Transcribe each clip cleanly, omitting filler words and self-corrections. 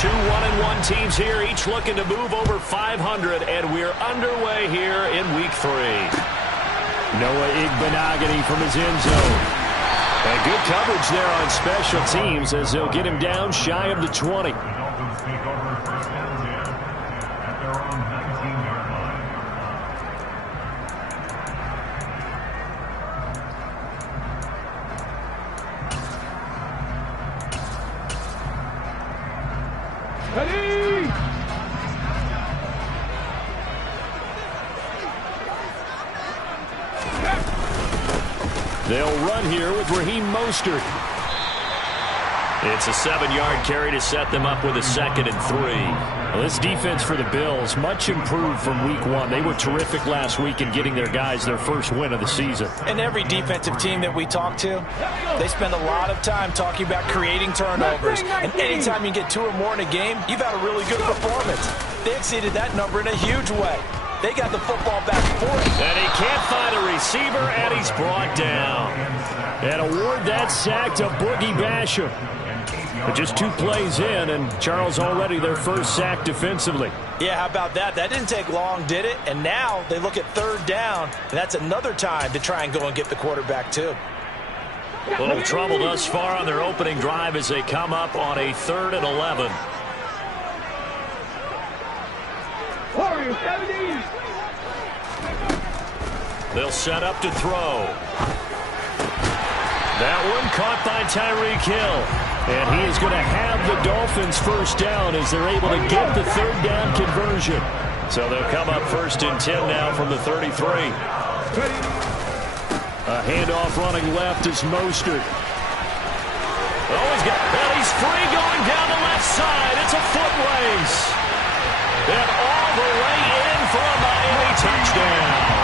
Two 1-1 teams here, each looking to move over 500, and we're underway here in Week 3. Noah Igbenogany from his end zone. And good coverage there on special teams as they'll get him down shy of the 20. They'll run here with Raheem Mostert. It's a 7-yard carry to set them up with a 2nd and 3. Well, this defense for the Bills, much improved from Week 1. They were terrific last week in getting their guys their first win of the season. And every defensive team that we talk to, they spend a lot of time talking about creating turnovers. And anytime you get 2 or more in a game, you've had a really good performance. They exceeded that number in a huge way. They got the football back for it. And he can't find a receiver, and he's brought down. And award that sack to Boogie Basham. But just 2 plays in, and Charles already their first sack defensively. Yeah, how about that? That didn't take long, did it? And now they look at 3rd down, and that's another time to try and go and get the quarterback, too. A little trouble thus far on their opening drive as they come up on a 3rd and 11. They'll set up to throw. That one caught by Tyreek Hill. And he is going to have the Dolphins first down as they're able to get the 3rd down conversion. So they'll come up 1st and 10 now from the 33. A handoff running left is Mostert. Oh, he's free going down the left side. It's a foot race. And all the way in for a Miami touchdown.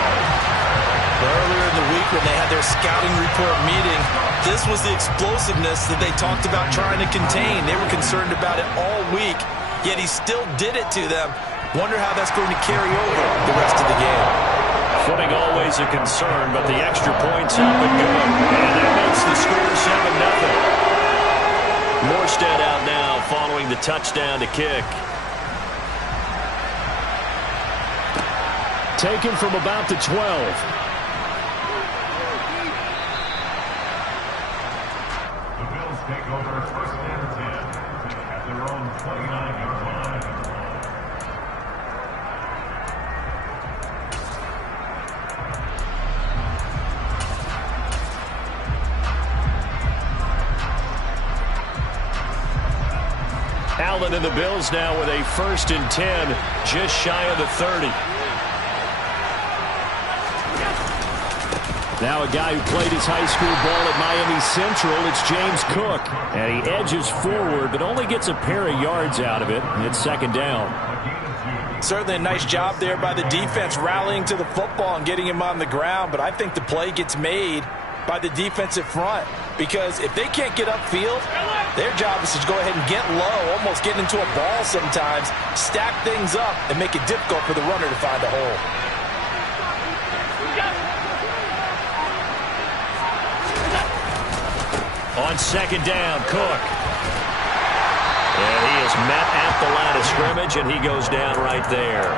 Earlier in the week when they had their scouting report meeting, this was the explosiveness that they talked about trying to contain. They were concerned about it all week, yet he still did it to them. Wonder how that's going to carry over the rest of the game. Footing always a concern, but the extra point's up and good. And that makes the score 7-0. Morstead out now following the touchdown to kick. Taken from about the 12. Take over 1st and 10 at their own 29-yard line. Allen and the Bills now with a 1st and 10, just shy of the 30. Now a guy who played his high school ball at Miami Central, it's James Cook. And he edges forward, but only gets a pair of yards out of it. And it's 2nd down. Certainly a nice job there by the defense rallying to the football and getting him on the ground. But I think the play gets made by the defensive front. Because if they can't get upfield, their job is to go ahead and get low, almost get into a ball sometimes, stack things up, and make it difficult for the runner to find a hole. On 2nd down, Cook. And he is met at the line of scrimmage, and he goes down right there.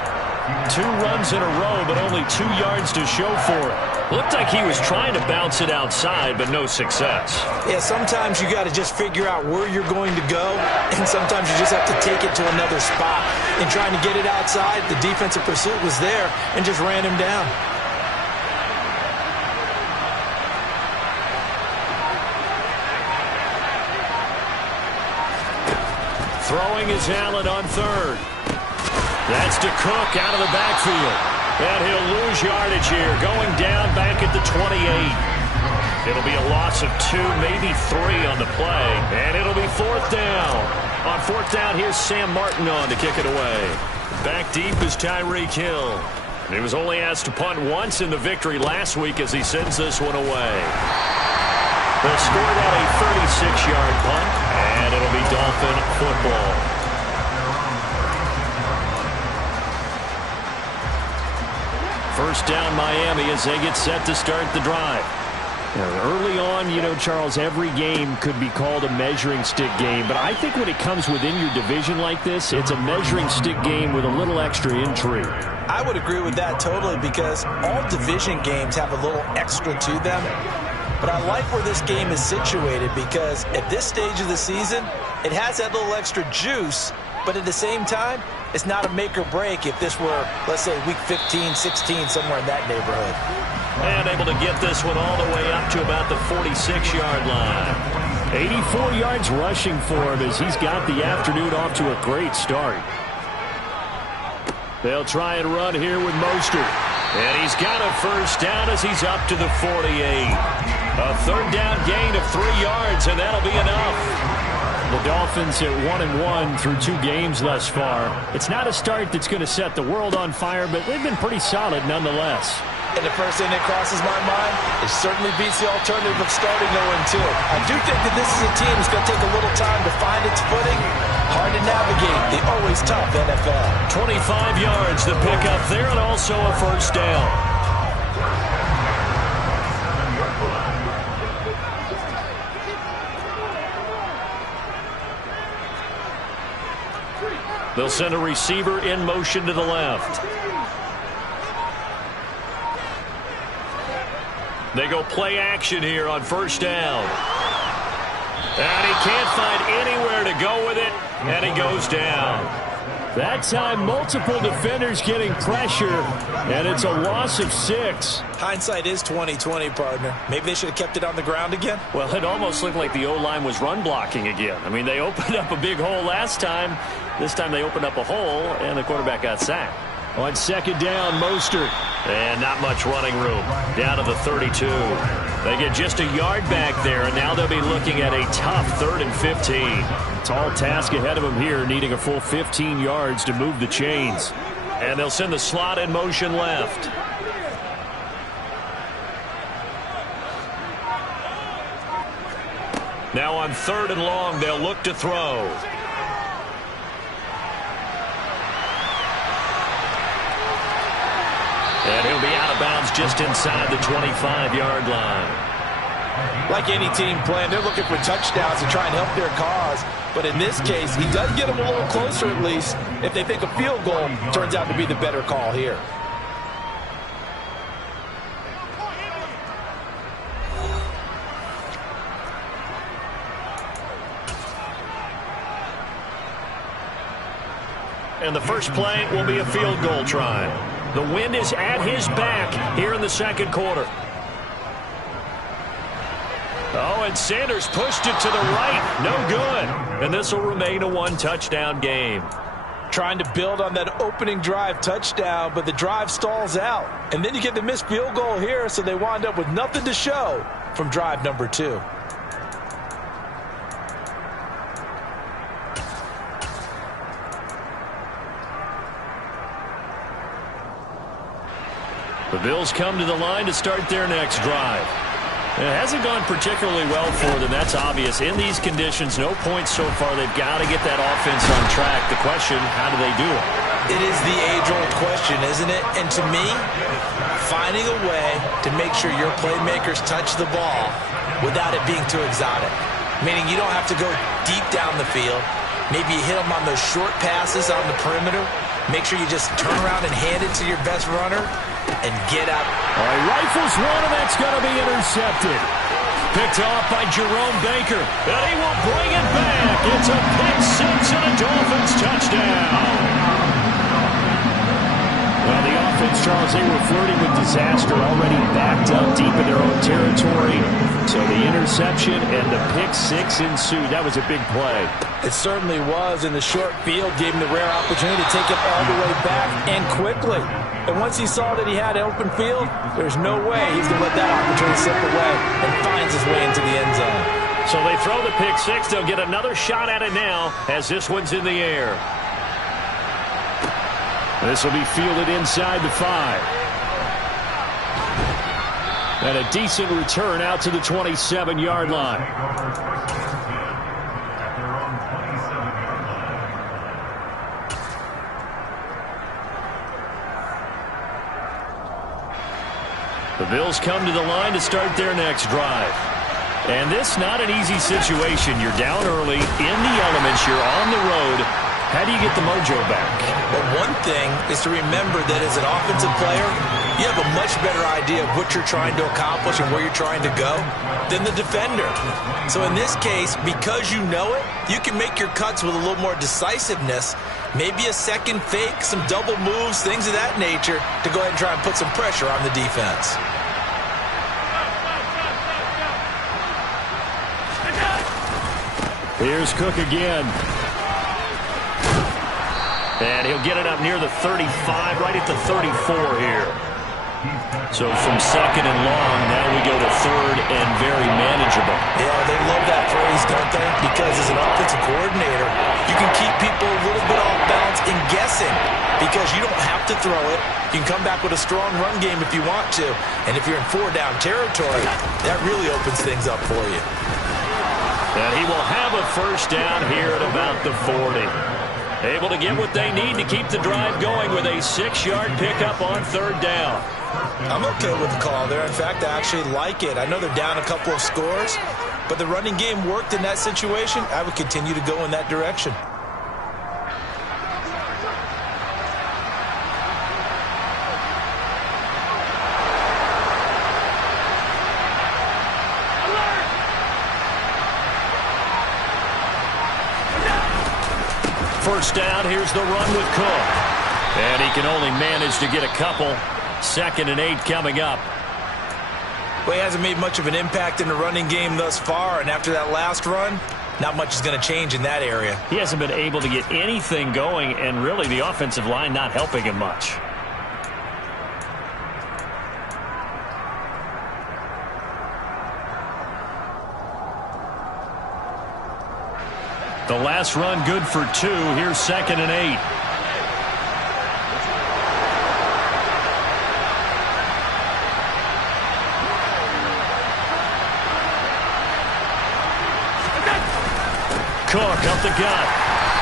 2 runs in a row, but only 2 yards to show for it. Looked like he was trying to bounce it outside, but no success. Yeah, sometimes you got to just figure out where you're going to go, and sometimes you just have to take it to another spot. In trying to get it outside, the defensive pursuit was there and just ran him down. Throwing is Allen on 3rd. That's to Cook out of the backfield. And he'll lose yardage here, going down back at the 28. It'll be a loss of 2, maybe 3 on the play. And it'll be 4th down. On 4th down, here's Sam Martin on to kick it away. Back deep is Tyreek Hill. He was only asked to punt once in the victory last week as he sends this one away. They'll score that a 36-yard punt, and it'll be Dolphin football. First down Miami as they get set to start the drive. Early on, you know, Charles, every game could be called a measuring stick game. But I think when it comes within your division like this, it's a measuring stick game with a little extra intrigue. I would agree with that totally, because all division games have a little extra to them. But I like where this game is situated, because at this stage of the season, it has that little extra juice. But at the same time, it's not a make or break if this were, let's say, week 15, 16, somewhere in that neighborhood. And able to get this one all the way up to about the 46-yard line. 84 yards rushing for him as he's got the afternoon off to a great start. They'll try and run here with Mostert. And he's got a first down as he's up to the 48. A third down gain of 3 yards, and that'll be enough. The Dolphins at 1-1 through 2 games thus far. It's not a start that's going to set the world on fire, but they've been pretty solid nonetheless. And the first thing that crosses my mind, it certainly beats the alternative of starting 0-2. I do think that this is a team that's going to take a little time to find its footing. Hard to navigate the always tough NFL. 25 yards the pickup there, and also a first down. They'll send a receiver in motion to the left. They go play action here on first down. And he can't find anywhere to go with it, and he goes down. That time, multiple defenders getting pressure, and it's a loss of 6. Hindsight is 20/20, partner. Maybe they should have kept it on the ground again. Well, it almost looked like the O-line was run blocking again. I mean, they opened up a big hole last time. This time they opened up a hole, and the quarterback got sacked. On second down, Mostert. And not much running room. Down to the 32. They get just a yard back there, and now they'll be looking at a tough 3rd and 15. Tall task ahead of them here, needing a full 15 yards to move the chains. And they'll send the slot in motion left. Now on 3rd and long, they'll look to throw. And he'll be out of bounds just inside the 25-yard line. Like any team playing, they're looking for touchdowns to try and help their cause. But in this case, he does get them a little closer at least if they think a field goal turns out to be the better call here. And the first play will be a field goal try. The wind is at his back here in the second quarter. Oh, and Sanders pushed it to the right. No good. And this will remain a 1-touchdown game. Trying to build on that opening drive touchdown, but the drive stalls out. And then you get the missed field goal here, so they wind up with nothing to show from drive number 2. The Bills come to the line to start their next drive. It hasn't gone particularly well for them. That's obvious. In these conditions, no points so far. They've got to get that offense on track. The question, how do they do it? It is the age-old question, isn't it? And to me, finding a way to make sure your playmakers touch the ball without it being too exotic. Meaning you don't have to go deep down the field. Maybe you hit them on those short passes on the perimeter. Make sure you just turn around and hand it to your best runner and get out. All right, rifles one, and that's going to be intercepted. Picked off by Jerome Baker, and he will bring it back. It's a pick-6 and a Dolphins touchdown. Well, the offense, Charles, they were flirting with disaster, already backed up deep in their own territory. So the interception and the pick-6 ensued. That was a big play. It certainly was, and the short field gave him the rare opportunity to take it all the way back and quickly. And once he saw that he had open field, there's no way he's going to let that opportunity slip away, and finds his way into the end zone. So they throw the pick-6. They'll get another shot at it now as this one's in the air. This will be fielded inside the 5. And a decent return out to the 27-yard line. The Bills come to the line to start their next drive. And this not an easy situation. You're down early, in the elements, you're on the road. How do you get the mojo back? Well, one thing is to remember that as an offensive player, you have a much better idea of what you're trying to accomplish and where you're trying to go than the defender. So in this case, because you know it, you can make your cuts with a little more decisiveness, maybe a second fake, some double moves, things of that nature, to go ahead and try and put some pressure on the defense. Here's Cook again. And he'll get it up near the 35, right at the 34 here. So from second and long, now we go to third and very manageable. Yeah, they love that phrase, don't they? Because as an offensive coordinator, you can keep people a little bit off balance and guessing because you don't have to throw it. You can come back with a strong run game if you want to. And if you're in 4-down territory, that really opens things up for you. And he will have a first down here at about the 40. Able to get what they need to keep the drive going with a 6-yard pickup on third down. I'm okay with the call there. In fact, I actually like it. I know they're down a couple of scores, but the running game worked in that situation. I would continue to go in that direction. First down, here's the run with Cook. And he can only manage to get a couple. 2nd and 8 coming up. Well, he hasn't made much of an impact in the running game thus far, and after that last run, not much is going to change in that area. He hasn't been able to get anything going, and really the offensive line not helping him much. The last run good for 2. Here's 2nd and 8. Cook up the gut.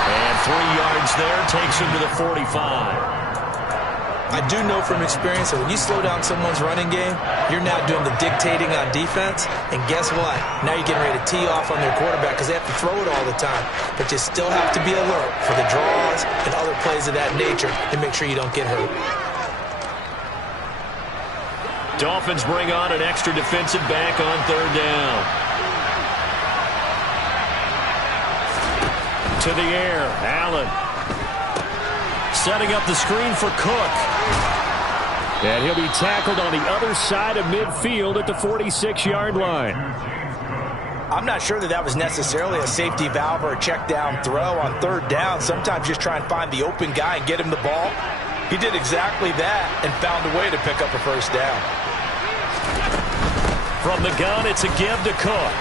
And 3 yards there takes him to the 45. I do know from experience that when you slow down someone's running game, you're now doing the dictating on defense. And guess what? Now you're getting ready to tee off on their quarterback because they have to throw it all the time. But you still have to be alert for the draws and other plays of that nature to make sure you don't get hurt. Dolphins bring on an extra defensive back on third down. To the air, Allen. Setting up the screen for Cook. And he'll be tackled on the other side of midfield at the 46-yard line. I'm not sure that was necessarily a safety valve or a check down throw on third down. Sometimes just try and find the open guy and get him the ball. He did exactly that and found a way to pick up a first down. From the gun, it's a give to Cook.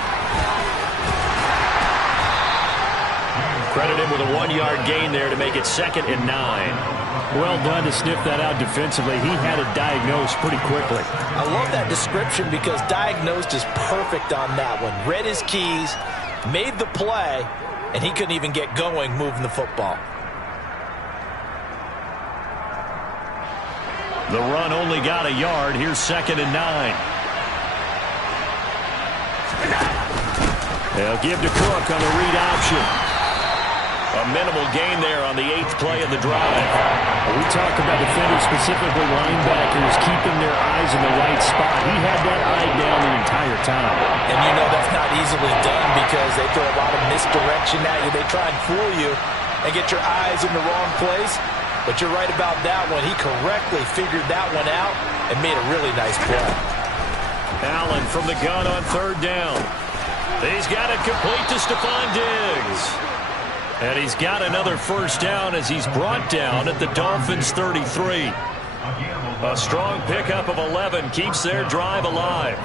Credit him with a 1-yard gain there to make it 2nd and 9. Well done to sniff that out defensively. He had it diagnosed pretty quickly. I love that description because diagnosed is perfect on that one. Read his keys, made the play, and he couldn't even get going moving the football. The run only got a yard. Here's 2nd and 9. They'll give to Cook on the read option. A minimal gain there on the 8th play of the drive. We talk about defenders, specifically linebackers, keeping their eyes in the right spot. He had that eye down the entire time. And you know that's not easily done because they throw a lot of misdirection at you. They try and fool you and get your eyes in the wrong place. But you're right about that one. He correctly figured that one out and made a really nice play. Allen from the gun on third down. He's got it complete to Stephon Diggs. And he's got another first down as he's brought down at the Dolphins' 33. A strong pickup of 11 keeps their drive alive.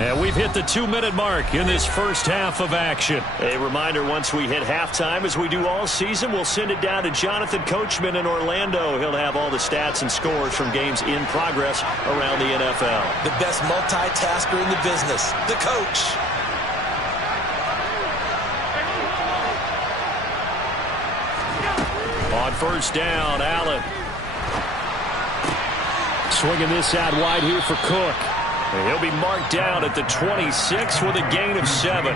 And we've hit the 2-minute mark in this first half of action. A reminder, once we hit halftime, as we do all season, we'll send it down to Jonathan Coachman in Orlando. He'll have all the stats and scores from games in progress around the NFL. The best multitasker in the business, the coach. On first down, Allen. Swinging this out wide here for Cook. And he'll be marked down at the 26 with a gain of 7.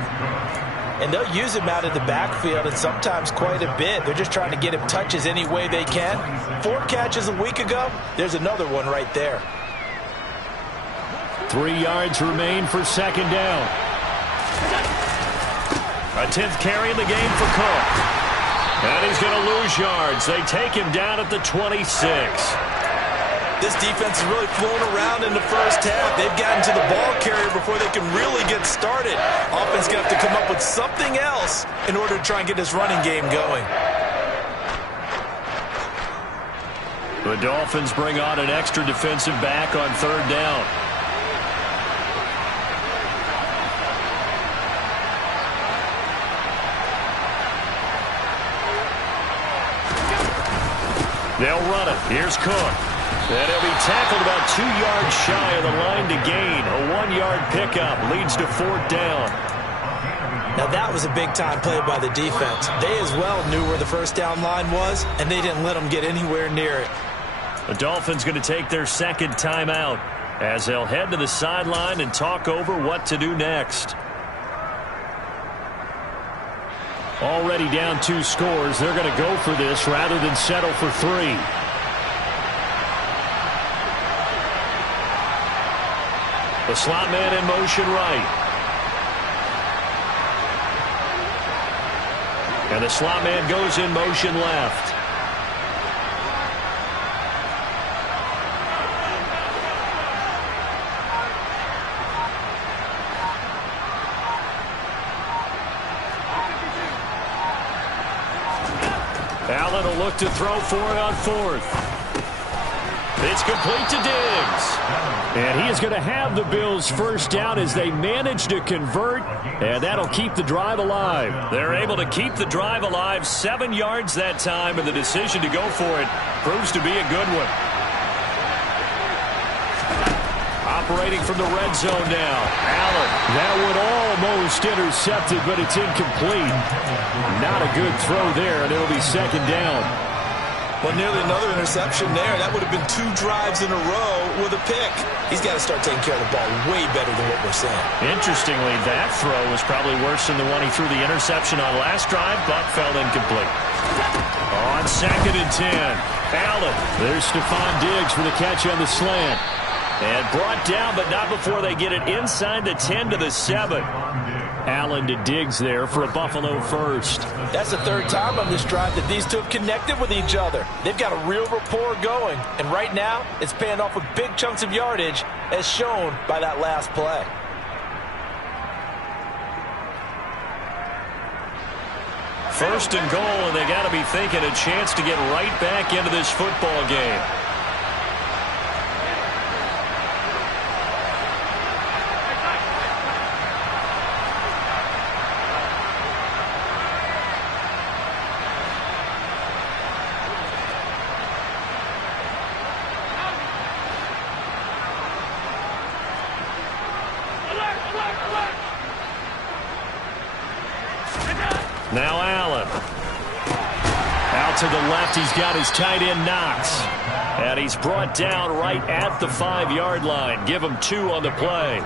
And they'll use him out of the backfield, and sometimes quite a bit. They're just trying to get him touches any way they can. 4 catches a week ago. There's another one right there. 3 yards remain for second down. A 10th carry in the game for Cook. And he's going to lose yards. They take him down at the 26. This defense is really flown around in the first half. They've gotten to the ball carrier before they can really get started. Offense going to have to come up with something else in order to try and get this running game going. The Dolphins bring on an extra defensive back on third down. They'll run it. Here's Cook. And he'll be tackled about 2 yards shy of the line to gain. A 1-yard pickup leads to fourth down. Now that was a big-time play by the defense. They as well knew where the first down line was, and they didn't let them get anywhere near it. The Dolphins going to take their second timeout as they'll head to the sideline and talk over what to do next. Already down 2 scores. They're going to go for this rather than settle for 3. The slot man in motion right. And the slot man goes in motion left. Allen will look to throw for it on fourth. It's complete to Diggs. And he is going to have the Bills first down as they manage to convert, and that'll keep the drive alive. They're able to keep the drive alive, 7 yards that time, and the decision to go for it proves to be a good one. Operating from the red zone now. Allen. That one almost intercepted, but it's incomplete. Not a good throw there, and it'll be second down. Well, nearly another interception there. That would have been 2 drives in a row with a pick. He's got to start taking care of the ball way better than what we're seeing. Interestingly, that throw was probably worse than the one he threw the interception on last drive, but fell incomplete. On second and 10, Allen. There's Stephon Diggs for the catch on the slant. And brought down, but not before they get it inside the 10 to the 7. Allen to Diggs there for a Buffalo first. That's the 3rd time on this drive that these two have connected with each other. They've got a real rapport going. And right now, it's paying off with big chunks of yardage, as shown by that last play. First and goal, and they got to be thinking a chance to get right back into this football game. Now Allen. Out to the left, he's got his tight end Knox. And he's brought down right at the 5-yard line. Give him 2 on the play.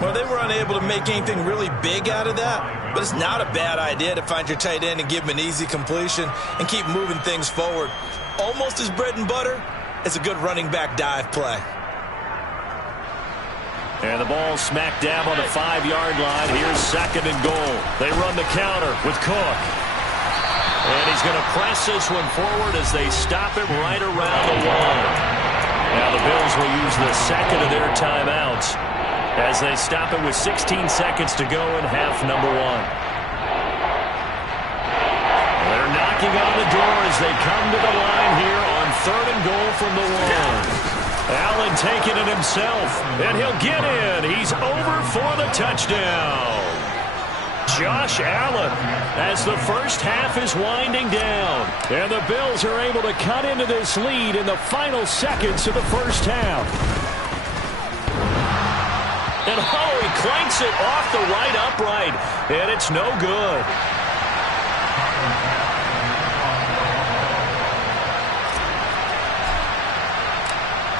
Well, they were unable to make anything really big out of that, but it's not a bad idea to find your tight end and give him an easy completion and keep moving things forward. Almost as bread and butter, it's a good running back dive play. And the ball smack dab on the 5-yard line. Here's second and goal. They run the counter with Cook. And he's going to press this one forward as they stop him right around the line. Now the Bills will use the second of their timeouts as they stop it with 16 seconds to go in half number 1. They're knocking on the door as they come to the line here on third and goal from the 1. Allen taking it himself, and he'll get in. He's over for the touchdown. Josh Allen as the first half is winding down. And the Bills are able to cut into this lead in the final seconds of the first half. And he clanks it off the right upright, and it's no good.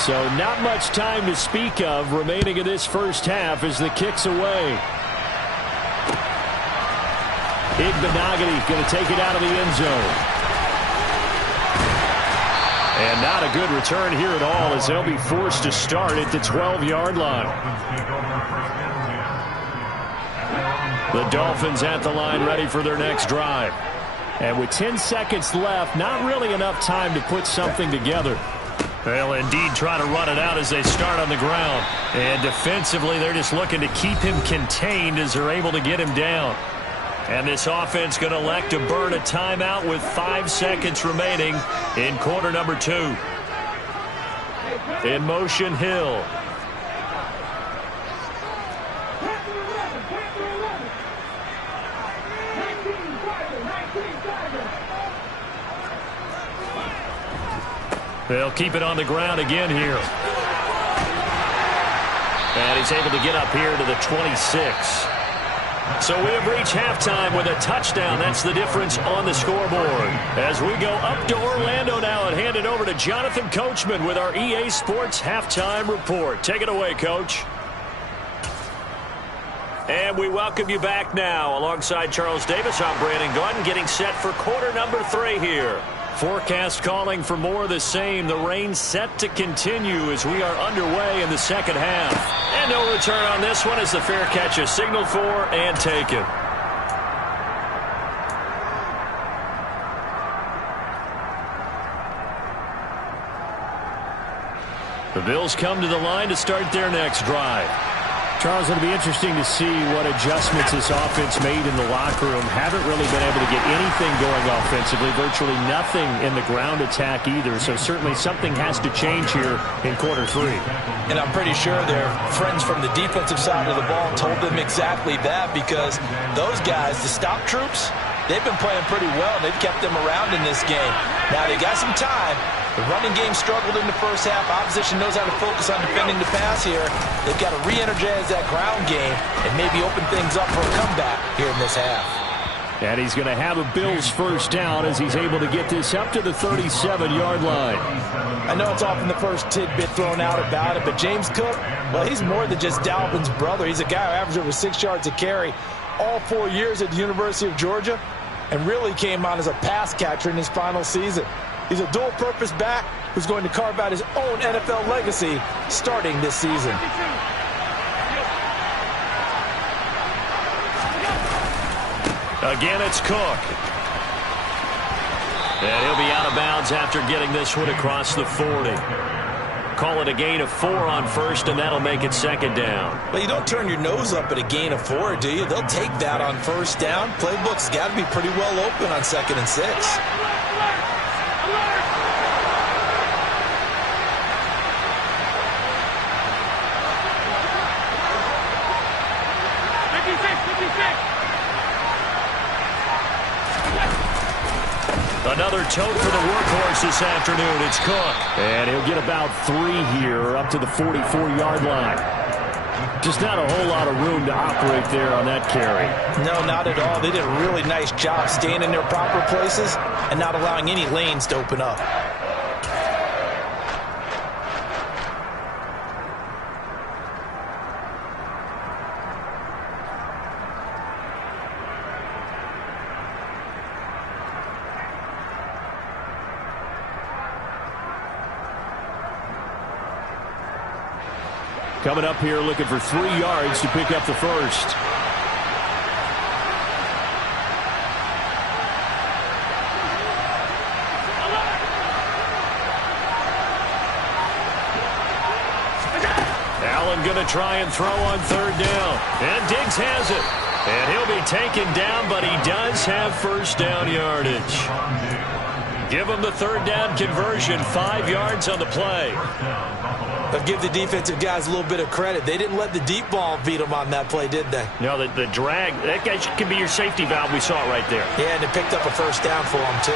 So not much time to speak of remaining in this first half as the kick's away. Igbenogany going to take it out of the end zone. And not a good return here at all as they'll be forced to start at the 12-yard line. The Dolphins at the line ready for their next drive. And with 10 seconds left, not really enough time to put something together. They'll indeed try to run it out as they start on the ground. And defensively, they're just looking to keep him contained as they're able to get him down. And this offense going to elect to burn a timeout with 5 seconds remaining in quarter number 2. In motion, Hill. They'll keep it on the ground again here. And he's able to get up here to the 26. So we have reached halftime with a touchdown. That's the difference on the scoreboard. As we go up to Orlando now and hand it over to Jonathan Coachman with our EA Sports Halftime Report. Take it away, Coach. And we welcome you back now. Alongside Charles Davis, I'm Brandon Gordon, getting set for quarter number 3 here. Forecast calling for more of the same. The rain set to continue as we are underway in the second half. And no return on this one as the fair catch is signaled for and taken. The Bills come to the line to start their next drive. Charles, it'll be interesting to see what adjustments this offense made in the locker room. Haven't really been able to get anything going offensively. Virtually nothing in the ground attack either. So certainly something has to change here in quarter 3. And I'm pretty sure their friends from the defensive side of the ball told them exactly that, because those guys, the stop troops, they've been playing pretty well. They've kept them around in this game. Now they got some time. The running game struggled in the first half. Opposition knows how to focus on defending the pass here. They've got to re-energize that ground game and maybe open things up for a comeback here in this half. And he's going to have a Bills first down as he's able to get this up to the 37-yard line. I know it's often the first tidbit thrown out about it, but James Cook, well, he's more than just Dalvin's brother. He's a guy who averaged over 6 yards a carry all 4 years at the University of Georgia and really came on as a pass catcher in his final season. He's a dual-purpose back who's going to carve out his own NFL legacy starting this season. Again, it's Cook. And he'll be out of bounds after getting this one across the 40. Call it a gain of 4 on first, and that'll make it second down. Well, you don't turn your nose up at a gain of 4, do you? They'll take that on first down. Playbook's got to be pretty well open on 2nd and 6. Another tote for the workhorse this afternoon. It's Cook. And he'll get about 3 here up to the 44-yard line. Just not a whole lot of room to operate there on that carry. No, not at all. They did a really nice job staying in their proper places and not allowing any lanes to open up. Coming up here looking for 3 yards to pick up the first. Allen going to try and throw on 3rd down. And Diggs has it. And he'll be taken down, but he does have first down yardage. Give him the 3rd down conversion. 5 yards on the play. But give the defensive guys a little bit of credit. They didn't let the deep ball beat them on that play, did they? No, the drag, that guy can be your safety valve. We saw it right there. Yeah, and they picked up a first down for them, too.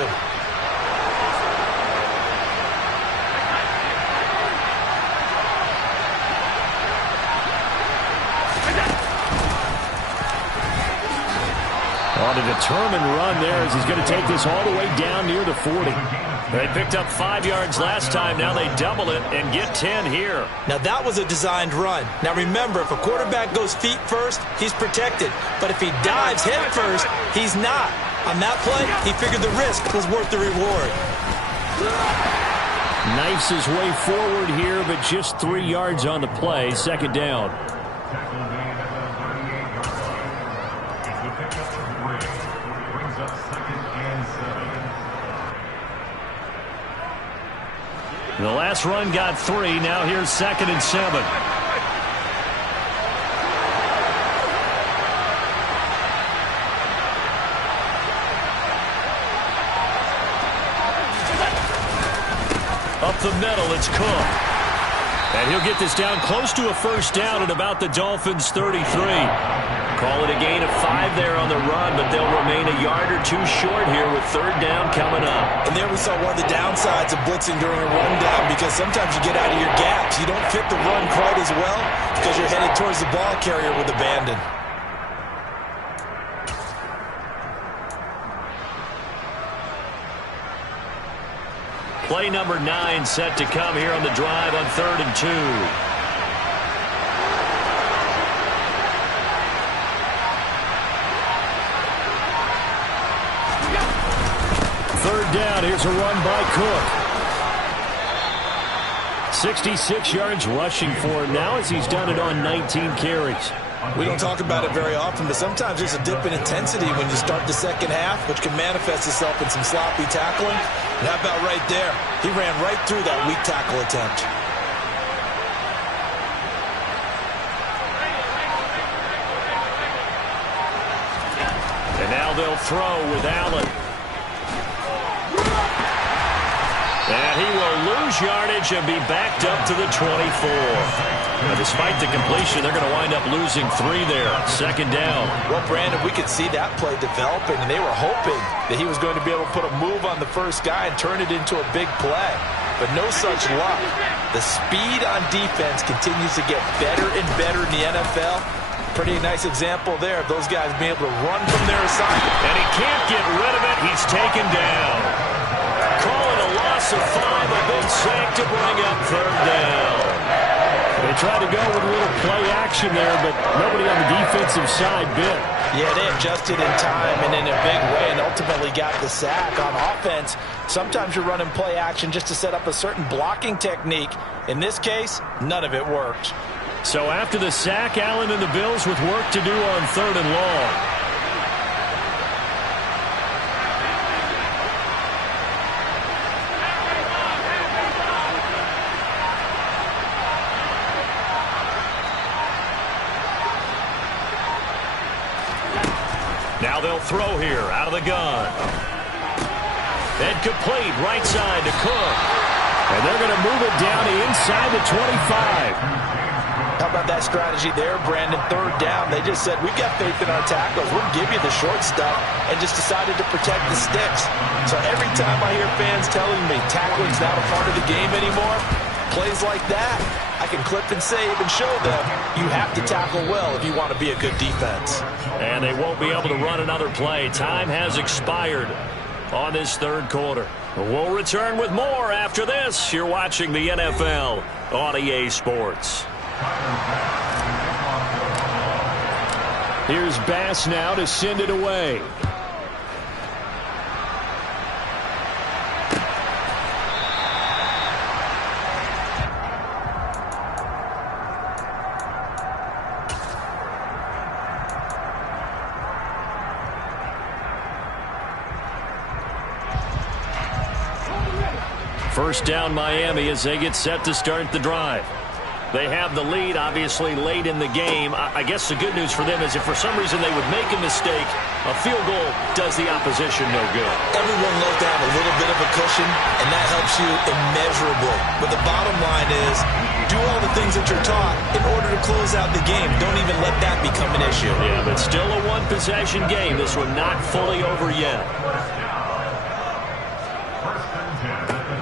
On a determined run there as he's going to take this all the way down near the 40. They picked up 5 yards last time. Now they double it and get 10 here. Now that was a designed run. Now remember, if a quarterback goes feet first, he's protected. But if he dives head first, he's not. On that play, he figured the risk was worth the reward. Knifes his way forward here, but just 3 yards on the play. Second down. The last run got 3. Now here's 2nd and 7. Up the middle, it's Cook. And he'll get this down close to a first down at about the Dolphins' 33. Call it a gain of 5 there on the run, but they'll remain a yard or 2 short here with 3rd down coming up. And there we saw one of the downsides of blitzing during a rundown, because sometimes you get out of your gaps. You don't fit the run quite as well because you're headed towards the ball carrier with abandon. Play number 9 set to come here on the drive on 3rd and 2. Third down, here's a run by Cook. 66 yards rushing for him now as he's done it on 19 carries. We don't talk about it very often, but sometimes there's a dip in intensity when you start the second half, which can manifest itself in some sloppy tackling. And how about right there? He ran right through that weak tackle attempt. And now they'll throw with Allen. And he will lose yardage and be backed up to the 24. Now, despite the completion, they're going to wind up losing 3 there. Second down. Well, Brandon, we could see that play developing, and they were hoping that he was going to be able to put a move on the first guy and turn it into a big play. But no such luck. The speed on defense continues to get better and better in the NFL. Pretty nice example there of those guys being able to run from their assignment. And he can't get rid of it. He's taken down. Call it a loss of 5, a big sack to bring up 3rd down. They tried to go with a little play action there, but nobody on the defensive side bit. Yeah, they adjusted in time and in a big way and ultimately got the sack. On offense, sometimes you're running play action just to set up a certain blocking technique. In this case, none of it worked. So after the sack, Allen and the Bills with work to do on 3rd and long. Now they'll throw here out of the gun. And complete right side to Cook. And they're going to move it down to inside the 25. How about that strategy there, Brandon? 3rd down. They just said, we've got faith in our tackles. We'll give you the short stuff, and just decided to protect the sticks. So every time I hear fans telling me tackling's not a part of the game anymore, plays like that, I can clip and save and show them you have to tackle well if you want to be a good defense. And they won't be able to run another play. Time has expired on this 3rd quarter. We'll return with more after this. You're watching the NFL on EA Sports. Here's Bass now to send it away. First down Miami as they get set to start the drive. They have the lead, obviously, late in the game. I guess the good news for them is if for some reason they would make a mistake, a field goal does the opposition no good. Everyone loves to have a little bit of a cushion, and that helps you immeasurably. But the bottom line is, do all the things that you're taught in order to close out the game. Don't even let that become an issue. Yeah, but still a one-possession game. This one not fully over yet.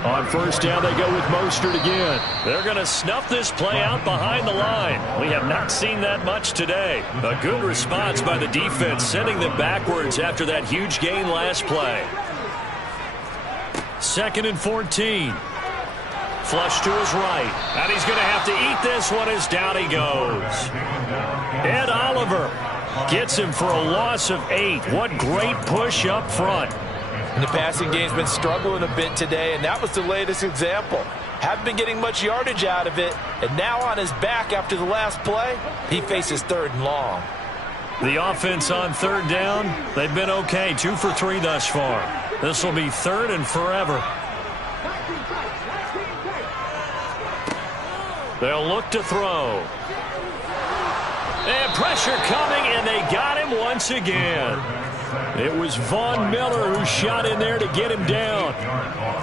On first down, they go with Mostert again. They're going to snuff this play out behind the line. We have not seen that much today. A good response by the defense, sending them backwards after that huge gain last play. 2nd and 14. Flush to his right. And he's going to have to eat this one as down he goes. Ed Oliver gets him for a loss of 8. What great push up front. And the passing game's been struggling a bit today, and that was the latest example. Haven't been getting much yardage out of it, and now on his back after the last play, he faces 3rd and long. The offense on 3rd down, they've been okay. 2 for 3 thus far. This will be 3rd and forever. They'll look to throw. And pressure coming, and they got him once again. It was Von Miller who shot in there to get him down.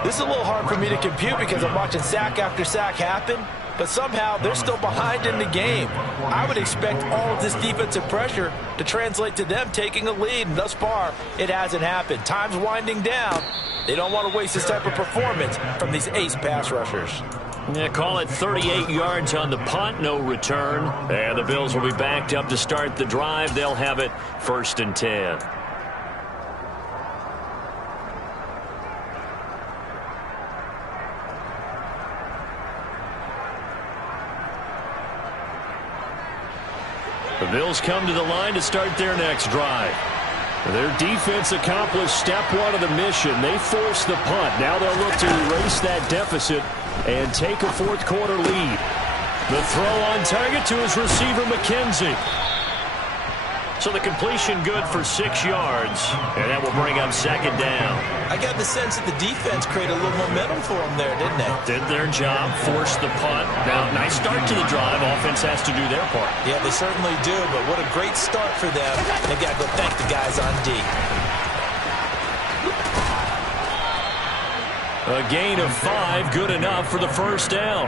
This is a little hard for me to compute because I'm watching sack after sack happen, but somehow they're still behind in the game. I would expect all of this defensive pressure to translate to them taking a lead, and thus far, it hasn't happened. Time's winding down. They don't want to waste this type of performance from these ace pass rushers. Yeah, call it 38 yards on the punt, no return. And the Bills will be backed up to start the drive. They'll have it 1st and 10. The Bills come to the line to start their next drive. Their defense accomplished step 1 of the mission. They forced the punt. Now they'll look to erase that deficit and take a 4th quarter lead. The throw on target to his receiver, McKenzie. So the completion good for 6 yards, and that will bring up 2nd down. I got the sense that the defense created a little momentum for them there, didn't they? Did their job, forced the punt. Now, nice start to the drive. Offense has to do their part. Yeah, they certainly do, but what a great start for them. They've got to go thank the guys on D. A gain of 5, good enough for the 1st down.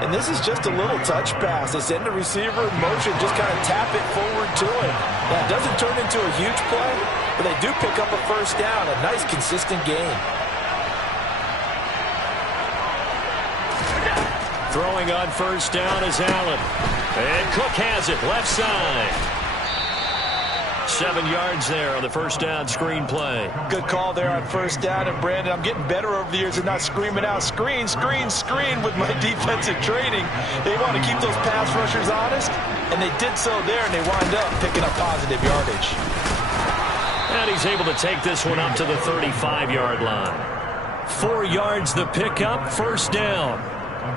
And this is just a little touch pass. They send the receiver in motion, just kind of tap it forward to him. Now, it doesn't turn into a huge play, but they do pick up a 1st down, a nice, consistent gain. Throwing on 1st down is Allen. And Cook has it, left side. 7 yards there on the 1st down screen play. Good call there on 1st down. And, Brandon, I'm getting better over the years of not screaming out, screen, screen, screen with my defensive training. They want to keep those pass rushers honest, and they did so there, and they wind up picking up positive yardage. And he's able to take this one up to the 35-yard line. 4 yards the pickup, 1st down.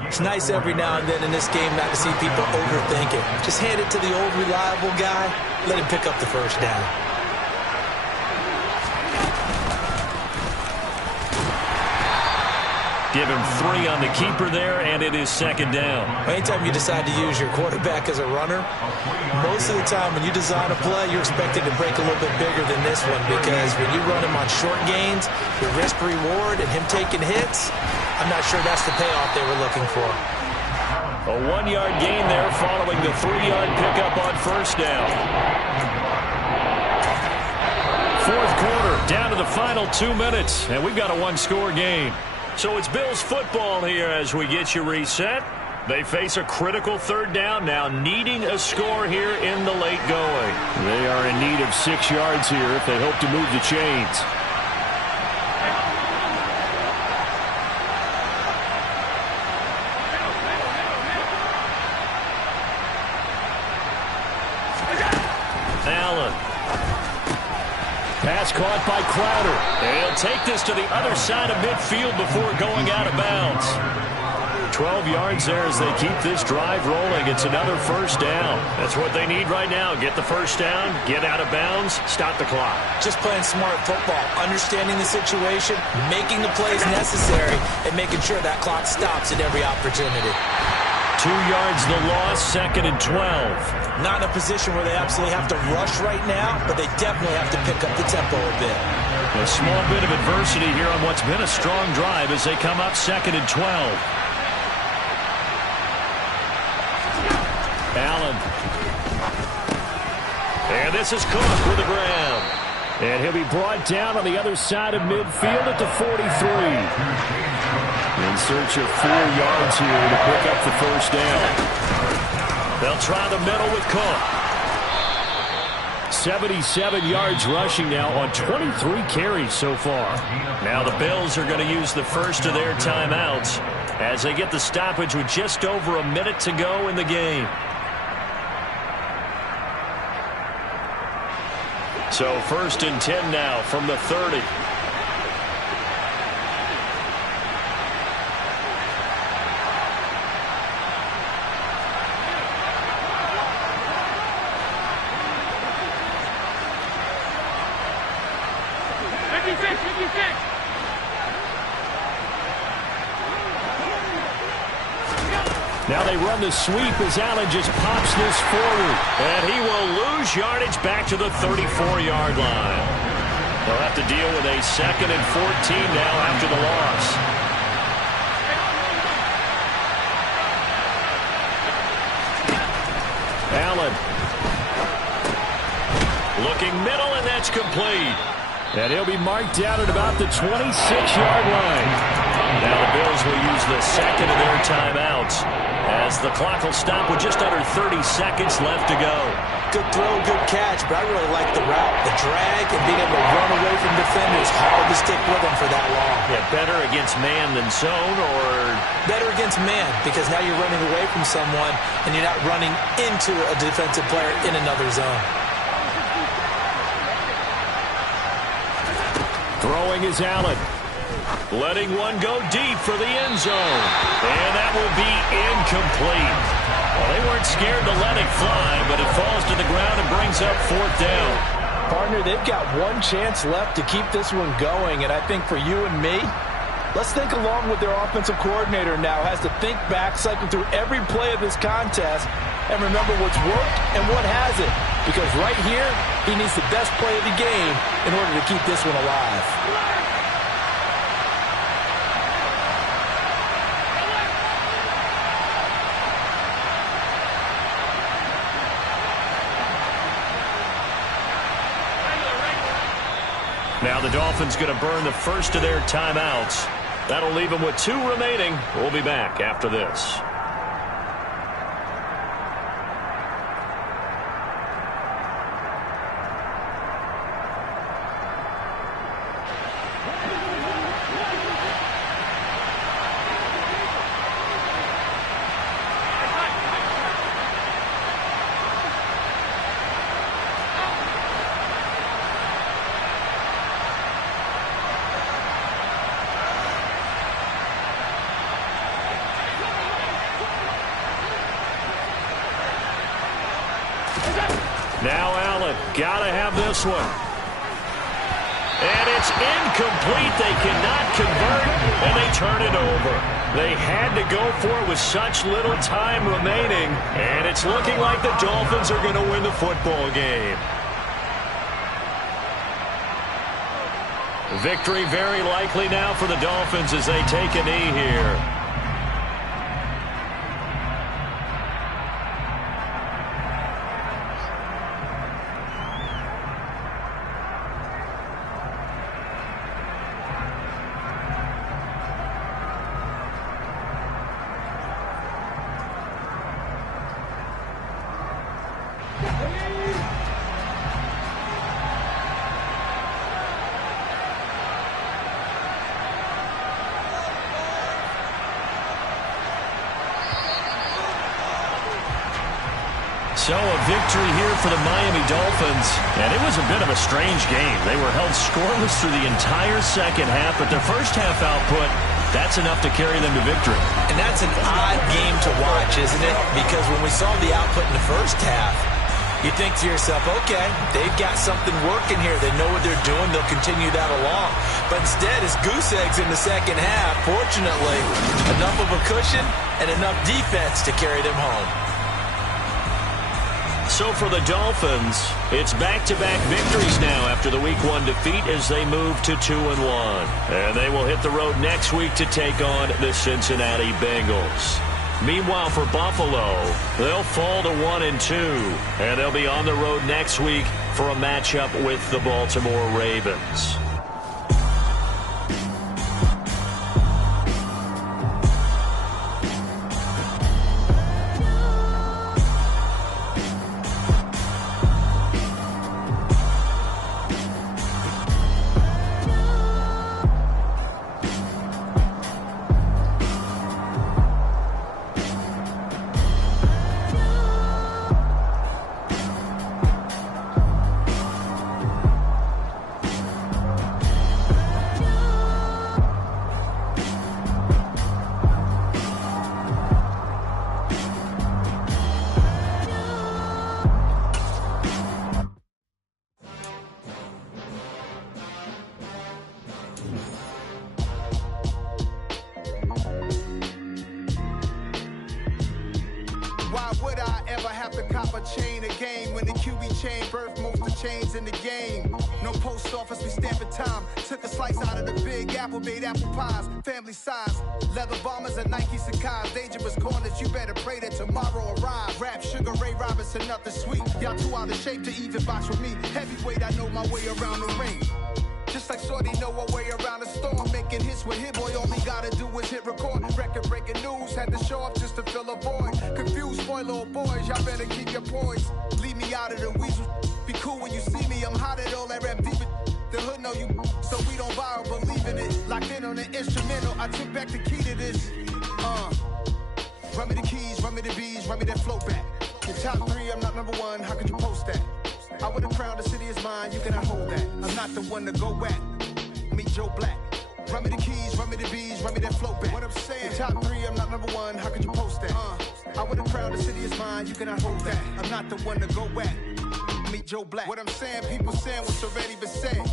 It's nice every now and then in this game not to see people overthink it. Just hand it to the old reliable guy. Let him pick up the 1st down. Give him 3 on the keeper there, and it is 2nd down. Anytime you decide to use your quarterback as a runner, most of the time when you design a play, you're expected to break a little bit bigger than this one, because when you run him on short gains, the risk-reward and him taking hits, I'm not sure that's the payoff they were looking for. A 1-yard gain there following the 3-yard pickup on 1st down. 4th quarter, down to the final 2 minutes, and we've got a 1-score game. So it's Bills football here as we get you reset. They face a critical 3rd down now, needing a score here in the late going. They are in need of 6 yards here if they hope to move the chains. Allen. Pass caught by Crowder. And he'll take this to the other side of midfield before going out of bounds. 12 yards there as they keep this drive rolling. It's another 1st down. That's what they need right now. Get the 1st down, get out of bounds, stop the clock. Just playing smart football, understanding the situation, making the plays necessary, and making sure that clock stops at every opportunity. 2 yards the loss, 2nd and 12. Not in a position where they absolutely have to rush right now, but they definitely have to pick up the tempo a bit. A small bit of adversity here on what's been a strong drive as they come up 2nd and 12. Allen. And this is Cook with the ground. And he'll be brought down on the other side of midfield at the 43. In search of 4 yards here to pick up the first down. They'll try the middle with Cook. 77 yards rushing now on 23 carries so far. Now the Bills are going to use the first of their timeouts as they get the stoppage with just over a minute to go in the game. So 1st and 10 now from the 30. Now they run the sweep as Allen just pops this forward. And he will lose yardage back to the 34-yard line. They'll have to deal with a 2nd and 14 now after the loss. Allen. Looking middle, and that's complete. And he'll be marked down at about the 26-yard line. Now the Bills will use the 2nd of their timeouts as the clock will stop with just under 30 seconds left to go. Good throw, good catch, but I really like the route, the drag, and being able to run away from defenders. Hard to stick with them for that long. Yeah, better against man than zone, or? Better against man, because now you're running away from someone, and you're not running into a defensive player in another zone. Throwing is Allen. Letting one go deep for the end zone. And that will be incomplete. Well, they weren't scared to let it fly, but it falls to the ground and brings up 4th down. Partner, they've got one chance left to keep this one going, and I think for you and me, let's think along with their offensive coordinator now. Has to think back, cycle through every play of this contest, and remember what's worked and what hasn't. Because right here, he needs the best play of the game in order to keep this one alive. Now the Dolphins going to burn the first of their timeouts. That'll leave them with 2 remaining. We'll be back after this. Now Allen, gotta have this one. And it's incomplete. They cannot convert, and they turn it over. They had to go for it with such little time remaining, and it's looking like the Dolphins are going to win the football game. Victory very likely now for the Dolphins as they take a knee here. So a victory here for the Miami Dolphins. And it was a bit of a strange game. They were held scoreless through the entire second half, but their first half output, that's enough to carry them to victory. And that's an odd game to watch, isn't it? Because when we saw the output in the first half, you think to yourself, okay, they've got something working here. They know what they're doing. They'll continue that along. But instead, it's goose eggs in the second half. Fortunately, enough of a cushion and enough defense to carry them home. So for the Dolphins, it's back-to-back victories now after the Week 1 defeat as they move to 2-1. And they will hit the road next week to take on the Cincinnati Bengals. Meanwhile, for Buffalo, they'll fall to 1-2, and they'll be on the road next week for a matchup with the Baltimore Ravens. chain of game. When the QB chain birthed most of the chains in the game. No post office, we stamping time. Took a slice out of the big apple, made apple pies. Family size, leather bombers and Nike Sacai's. Dangerous corners, you better pray that tomorrow arrives. Rap, Sugar Ray Robinson, nothing sweet. Y'all too out of shape to even box with me. Heavyweight, I know my way around the ring. Just like Shorty know her way around the storm. Making hits with Hit Boy, all he gotta do is hit record. Record breaking news, had to show up just to fill a void. Confused, spoiled little boys, y'all better keep your poise. Leave me out of the weasel. Be cool when you see me, I'm hot at all that rap deep. The hood know you, so we don't borrow, believe in it. Locked in on the instrumental, I took back the key to this. Run me the keys, run me the bees, run me that flow back. Your top 3, I'm not number 1, how could you post that? I would've crowned the city is mine, you cannot hold that. I'm not the one to go at. Meet Joe Black. Run me the keys, run me the bees, run me that flow back. What I'm saying, your top 3, I'm not number 1, how could you post that? I would've crowned the city is mine, you cannot hold that. I'm not the one to go at. Meet Joe Black. What I'm saying, people saying what's already been said.